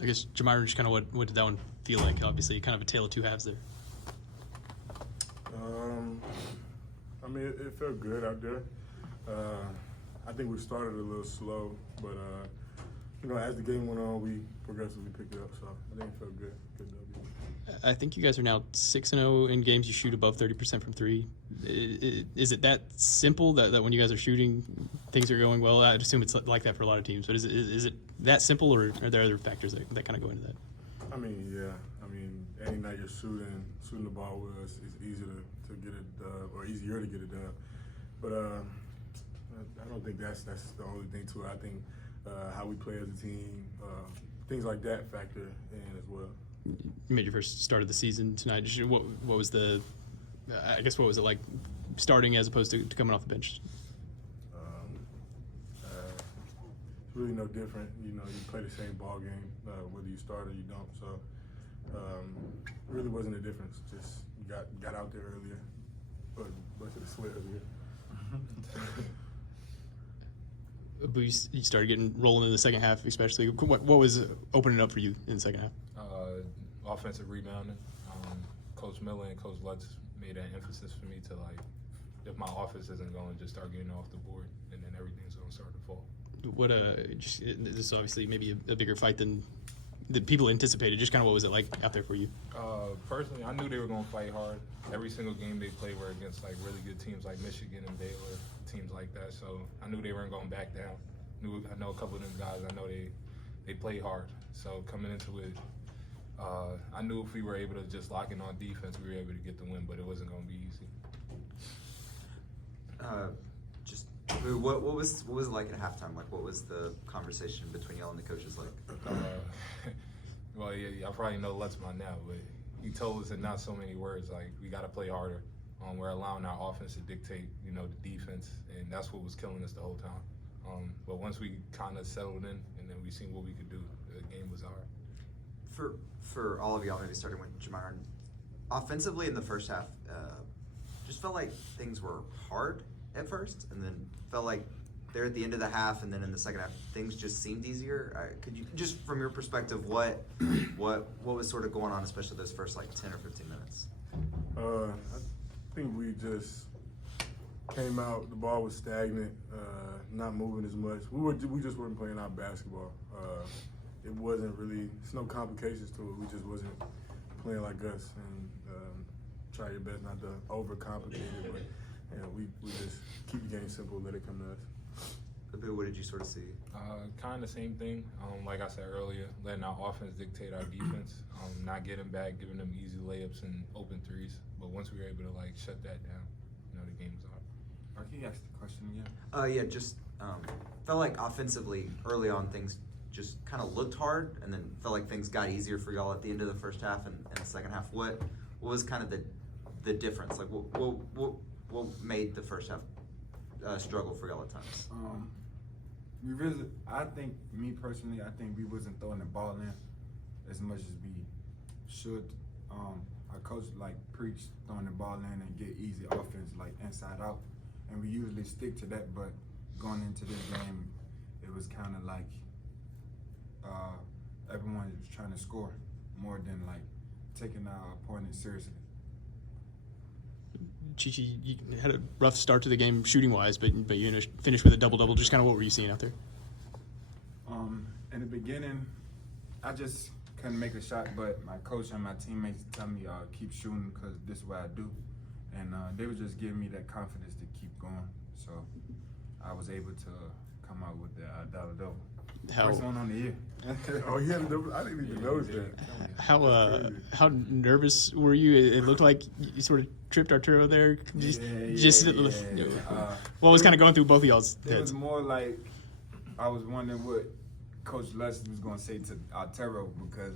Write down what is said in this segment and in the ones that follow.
I guess, Jamyron, just kind of what did that one feel like? Obviously, kind of a tale of two halves there. I mean, it felt good out there. I think we started a little slow, but as the game went on, we progressively picked it up. So I think it felt good. Good W. I think you guys are now 6-0 in games you shoot above 30% from three. Is it that simple that when you guys are shooting, things are going well? I'd assume it's like that for a lot of teams. But is it that simple, or are there other factors that kind of go into that? I mean, yeah. I mean, any night you're shooting the ball with us, it's easier to get it dub, or easier to get it done. But I don't think that's the only thing to it. I think how we play as a team, things like that factor in as well. You made your first start of the season tonight. What was what was it like starting as opposed to coming off the bench? It's really no different. You play the same ball game whether you start or you don't. So really wasn't a difference. Just got out there earlier, but a bunch of the sweat earlier. Abou, you started getting rolling in the second half, especially. What was opening up for you in the second half? Offensive rebounding. Coach Miller and Coach Lutz made an emphasis for me to, if my offense isn't going, just start getting off the board, and then everything's going to start to fall. This is obviously maybe a bigger fight than people anticipated. Just kind of what was it like out there for you? Personally, I knew they were going to fight hard. Every single game they played were against really good teams like Michigan and Baylor, teams like that. So I knew they weren't going back down. I know a couple of them guys. I know they play hard. So coming into it, I knew if we were able to just lock in on defense, we were able to get the win, but it wasn't going to be easy. What was it like at halftime? What was the conversation between y'all and the coaches like? Well, yeah, y'all probably know Lutz by now, but he told us in not so many words, we got to play harder. We're allowing our offense to dictate, the defense, and that's what was killing us the whole time. But once we kind of settled in, and then we seen what we could do, the game was hard. For all of y'all, maybe starting with Jamyron, offensively in the first half, just felt like things were hard at first, and then felt like they're at the end of the half, and then in the second half, things just seemed easier. Could you, just from your perspective, what was sort of going on, especially those first 10 or 15 minutes? I think we just came out. The ball was stagnant, not moving as much. We just weren't playing our basketball. It wasn't really. There's no complications to it. We just wasn't playing like us, and try your best not to overcomplicate it. But we just keep the game simple, let it come to us. Abou, what did you sort of see? Kind of the same thing. Like I said earlier, letting our offense dictate our defense, not getting back, giving them easy layups and open threes. But once we were able to shut that down, the game was hard. Can you ask the question again? Yeah, just felt like offensively early on things just kind of looked hard, and then felt like things got easier for y'all at the end of the first half and the second half. What was kind of the difference? What made the first half struggle for y'all at times? I think we wasn't throwing the ball in as much as we should. Our coach preached throwing the ball in and get easy offense inside out, and we usually stick to that. But going into this game, it was kind of everyone was trying to score more than taking our opponent seriously. Chichi, you had a rough start to the game shooting-wise, but you finished with a double-double. Just kind of what were you seeing out there? In the beginning, I just couldn't make a shot, but my coach and my teammates tell me keep shooting because this is what I do, and they were just giving me that confidence to keep going. So I was able to come out with the double-double. First one on the year. Oh, yeah, I didn't even notice that. How nervous were you? It looked like you sort of tripped Arturo there. What was kind of going through both of y'all's heads? It was more I was wondering what Coach Lutz was going to say to Arturo because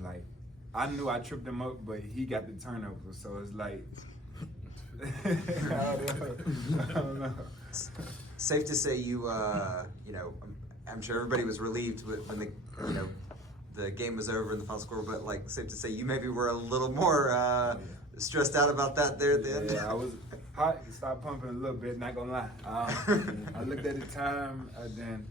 I knew I tripped him up, but he got the turnover, so it's I don't know. Safe to say you I'm sure everybody was relieved when the game was over and the final score, but safe to say you maybe were a little more stressed out about that there at the end. Yeah, I was hot. Started pumping a little bit. Not gonna lie. I looked at the time, and then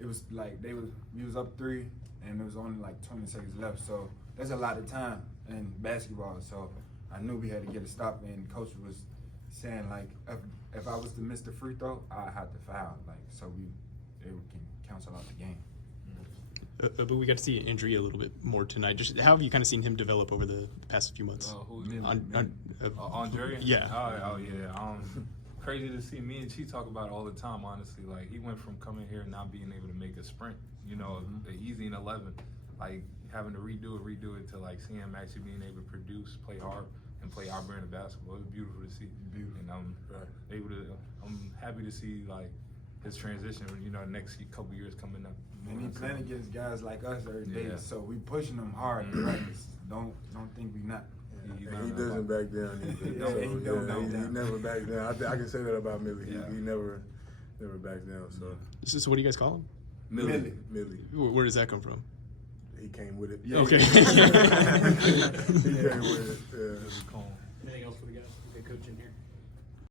it was like we was up 3 and there was only like 20 seconds left. So that's a lot of time in basketball. So I knew we had to get a stop, and coach was saying like if I was to miss the free throw, I had to foul, like so it can cancel out the game. But we got to see Andrea a little bit more tonight. Just how have you kind of seen him develop over the past few months? Andre? Yeah. Oh yeah. Crazy to see. Me and Chi talk about it all the time. Honestly, like he went from coming here and not being able to make a sprint. You know, easy in 11, like having to redo it to like see him actually being able to produce, play hard, and play our brand of basketball. It was beautiful to see. And I'm happy to see like his transition. You know, next couple years coming up. And he playing against guys like us every day, so we pushing him hard in practice. Don't think we not. He doesn't back down either. He never backs down. I can say that about Millie. He never backs down. So what do you guys call him? Millie. Where does that come from? He came with it. Yeah. Okay. He came with it. Yeah. Anything else for the guys? Okay, coach in here.